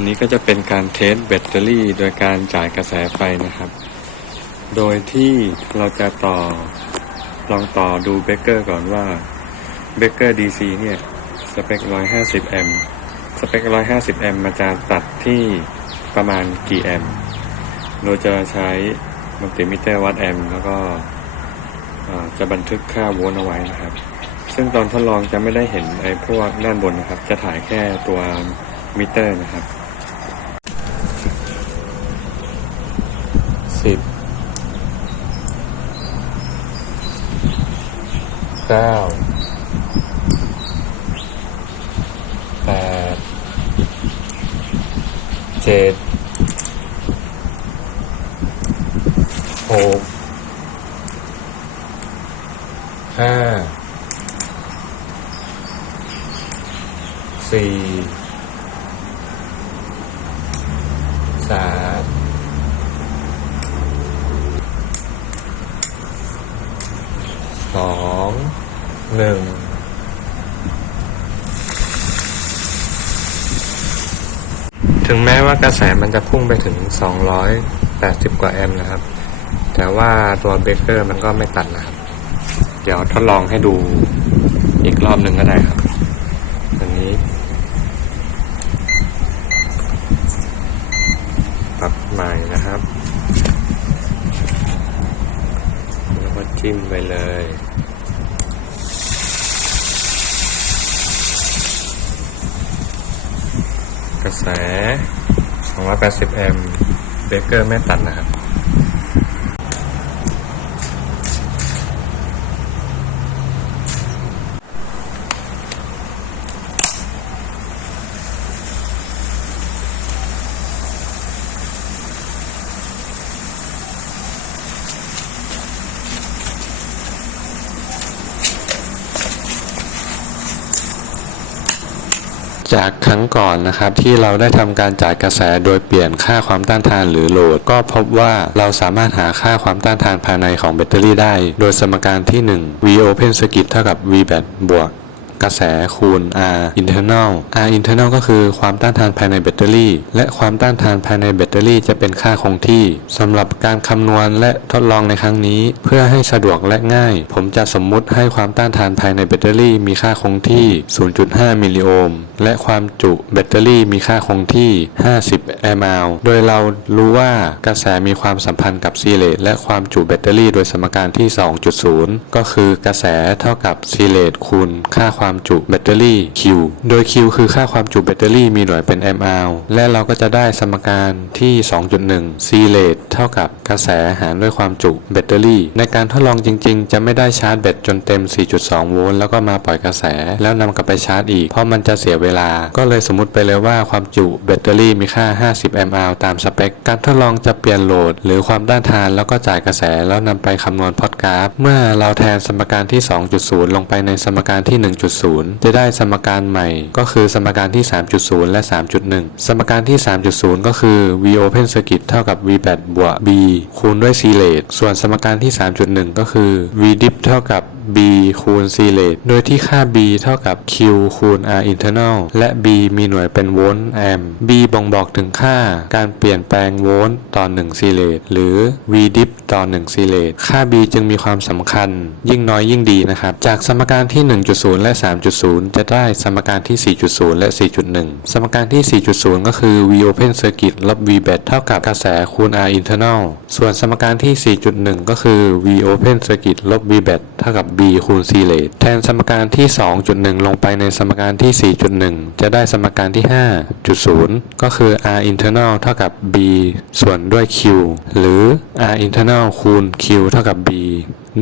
นนี้ก็จะเป็นการเทสแบตเตอรี่ โดยการจ่ายกระแสไฟนะครับ โดยที่เราจะต่อลองต่อดูเบเกอร์ก่อนว่าเบเกอร์ DC เนี่ย สเปค 150 แอมป์ สเปค 150 แอมป์มันจะตัดที่ประมาณกี่แอมป์ โดยจะใช้มัลติมิเตอร์วัดแอมป์แล้วก็จะบันทึกค่าโวลต์เอาไว้นะครับ ซึ่งตอนทดลองจะไม่ได้เห็นไอ้พวกด้านบนนะครับ จะถ่ายแค่ตัวมิเตอร์นะครับ เก้าแปดเจ็ดหกห้าสี่สาม สองหนึ่งถึงแม้ว่ากระแสมันจะพุ่งไปถึง 280 กว่าแอมป์นะครับ แต่ว่าตัวเบรกเกอร์มันก็ไม่ตัดนะครับ เดี๋ยวทดลองให้ดูอีกรอบหนึ่งก็ได้ครับอันนี้ปรับใหม่นะครับ แล้วก็ จิ้มไปเลย กระแส 280 แอมป์เบเกอร์ไม่ตัดนะครับ จากครั้งก่อนนะครับที่เราได้ทำการจ่ายกระแสโดยเปลี่ยนค่าความต้านทานหรือโหลด ก็พบว่าเราสามารถหาค่าความต้านทานภายในของแบตเตอรี่ได้ โดยสมการที่ 1 V open circuit เท่ากับ V bat บวกกระแสคูณ R internal R internal ก็คือความต้านทานภายในแบตเตอรี่ และความต้านทานภายในแบตเตอรี่จะเป็นค่าคงที่สำหรับการคำนวณและทดลองในครั้งนี้ เพื่อให้สะดวกและง่าย ผมจะสมมุติให้ความต้านทานภายในแบตเตอรี่มีค่าคงที่ 0.5 มิลลิโอห์ม และความจุแบตเตอรี่มีค่าคงที่ 50 แอมป์ โดยเรารู้ว่ากระแสมีความสัมพันธ์กับซีเลตและความจุแบตเตอรี่โดยสมการที่ 2.0 ก็คือกระแสเท่ากับซีเลตคูณค่าความจุแบตเตอรี่ Q โดย Q คือค่าความจุแบตเตอรี่มีหน่วยเป็น mAh และเราก็จะได้สมการที่ 2.1 ซีเลตเท่ากับกระแสหารด้วยความจุแบตเตอรี่ ในการทดลองจริง ๆ จะไม่ได้ชาร์จแบตจนเต็ม 4.2 โวลต์แล้วก็มาปล่อยกระแส แล้วนำกลับไปชาร์จอีก เพราะมันจะเสียเวลา ก็เลยสมมติไปเลยว่าความจุแบตเตอรี่มีค่า 50 แอมป์ตามสเปค การทดลองจะเปลี่ยนโหลด หรือความต้านทานแล้วก็จ่ายกระแสแล้วนำไปคำนวณพอดกราฟ เมื่อเราแทนสมการที่ 2.0 ลงไปในสมการที่ 1.0 จะได้สมการใหม่ ก็คือสมการที่ 3.0 และ 3.1 สมการที่ 3.0 ก็คือ V open circuit เท่ากับ V bat บวก B คูณด้วย C late ส่วนสมการที่ 3.1 ก็คือ V dip เท่ากับ B คูณ C late โดยที่ค่า B เท่ากับ Q คูณ R internal และ B มีหน่วยเป็นโวลต์แอมป์ B บ่งบอกถึงค่าการเปลี่ยนแปลงโวลต์ต่อ1 C late หรือ V dip ต่อ1 C late ค่า B จึงมีความสำคัญ ยิ่งน้อยยิ่งดีนะครับ จากสมการที่ 1.0 และ 3.0 จะได้สมการที่ 4.0 และ 4.1 สมการที่ 4.0 ก็คือ V open circuit ลบ V bat เท่ากับกระแสคูณ R internal ส่วนสมการที่ 4.1 ก็คือ V open circuit ลบ V bat เท่ากับ B คูณ C เลทแทนสมการที่ 2.1 ลงไปในสมการที่ 4.1 จะได้สมการที่ 5.0 ก็คือ R internal เท่ากับ B ส่วนด้วย Q หรือ R internal คูณ Q เท่ากับ B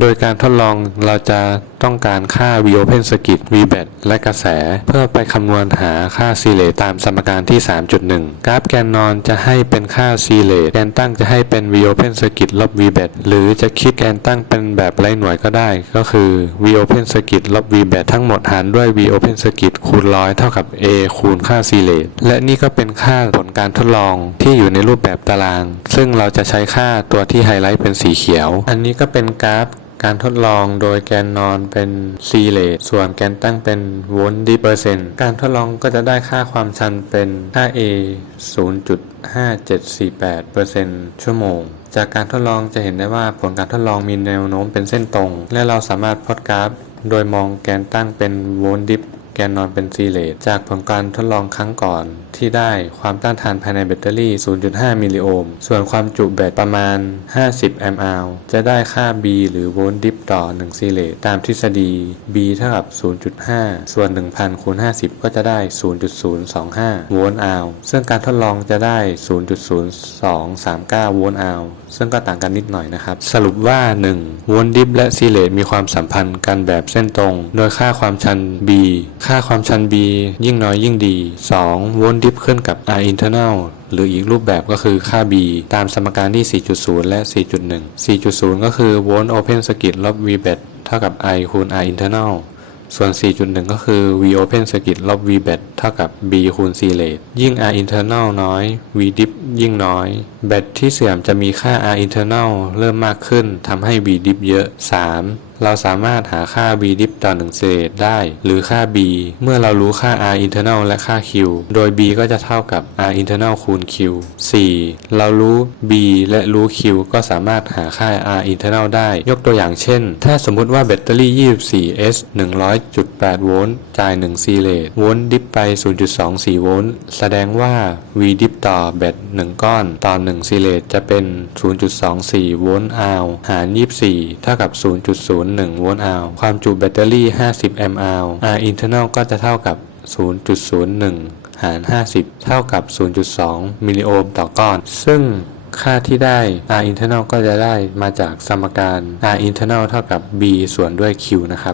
โดยการทดลองเราจะ ต้องการค่า V open circuit V bat และกระแส เพื่อไปคำนวณหาค่า C r a t ตามสมการที่ 3.1 กราฟแกนนอนจะให้เป็นค่า C r a t แกนตั้งจะให้เป็น V open circuit ลบ V bat หรือจะคิดแกนตั้งเป็นแบบไร้หน่วยก็ได้ ก็คือ V open circuit ลบ V bat ทั้งหมดหารด้วย V open circuit คูณร้อยเท่ากับ A คูณค่า C r a t และนี่ก็เป็นค่าผลการทดลองที่อยู่ในรูปแบบตาราง ซึ่งเราจะใช้ค่าตัวที่ไฮไลท์เป็นสีเขียว อันนี้ก็เป็นกราฟ การทดลองโดยแกนนอนเป็น C เลทส่วนแกนตั้งเป็นโวลต์ดิเปอร์เซนต์การทดลองก็จะได้ค่าความชันเป็นค่า A 0.5748เปอร์เซนต์ชั่วโมง จากการทดลองจะเห็นได้ว่าผลการทดลองมีแนวโน้มเป็นเส้นตรง และเราสามารถพอดกราฟ โดยมองแกนตั้งเป็นโวลต์ดิฟ แกนนอนเป็นซีเลตจากผลการทดลองครั้งก่อน ที่ได้ความต้านทานภายในแบตเตอรี่ 0.5 มิลลิโอห์ม ส่วนความจุแบตประมาณ 50 แอมป์อจะได้ค่า B หรือโวลต์ดิฟต่อ 1 ซีเลตตามทฤษฎี B เท่ากับ 0.5 ส่วน 1,000 คูณ 50 ก็จะได้ 0.025 โวลต์อาวซึ่งการทดลองจะได้ 0.0239 โวลต์อาวซึ่งก็ต่างกันนิดหน่อยนะครับ สรุปว่า 1. โวลต์ดิฟและซีเลตมีความสัมพันธ์กันแบบเส้นตรง โดยค่าความชัน B ค่าความชัน B ยิ่งน้อยยิ่งดี 2. โวลต์ดิฟขึ้นกับ R internal หรืออีกรูปแบบก็คือค่า B ตามสมการที่ 4.0 และ 4.1 4.0 ก็คือโวลต์ open circuit ลบ V bet เท่ากับ I คูณ R internal ส่วน 4.1 ก็คือ V open circuit ลบ V bet เท่ากับ B คูณ C late ยิ่ง R internal น้อย V dip ยิ่งน้อย แบตที่เสื่อมจะมีค่า R internal เริ่มมากขึ้นทำให้ V dip เยอะ 3. เราสามารถหาค่า V dip ต่อ1เศษได้ หรือค่า B เมื่อเรารู้ค่า R internal และค่า Q โดย B ก็จะเท่ากับ R internal คูณ Q 4. เรารู้ B และรู้ Q ก็สามารถหาค่า R internal ได้ ยกตัวอย่างเช่น ถ้าสมมุติว่าแบตเตอรี่ 24S 100.8 โวลต์จ่าย1ซีเลตโวลต์ดิฟไป0.24 โวลต์ แสดงว่า V ดิฟต่อแบต1 ก้อน ต่อ 1ซีเลตจะเป็น 0.24 โวลต์อาวหาร 24 เท่ากับ 0.01 โวลต์อาวความจุแบตเตอรี่ 50 แอมป์อาว R internal ก็จะเท่ากับ 0.01 หาร 50 เท่ากับ 0.2 มิลลิโอห์มต่อก้อน ซึ่งค่าที่ได้ R internal ก็จะได้มาจากสมการ R internal เท่ากับ B ส่วนด้วย Q นะครับ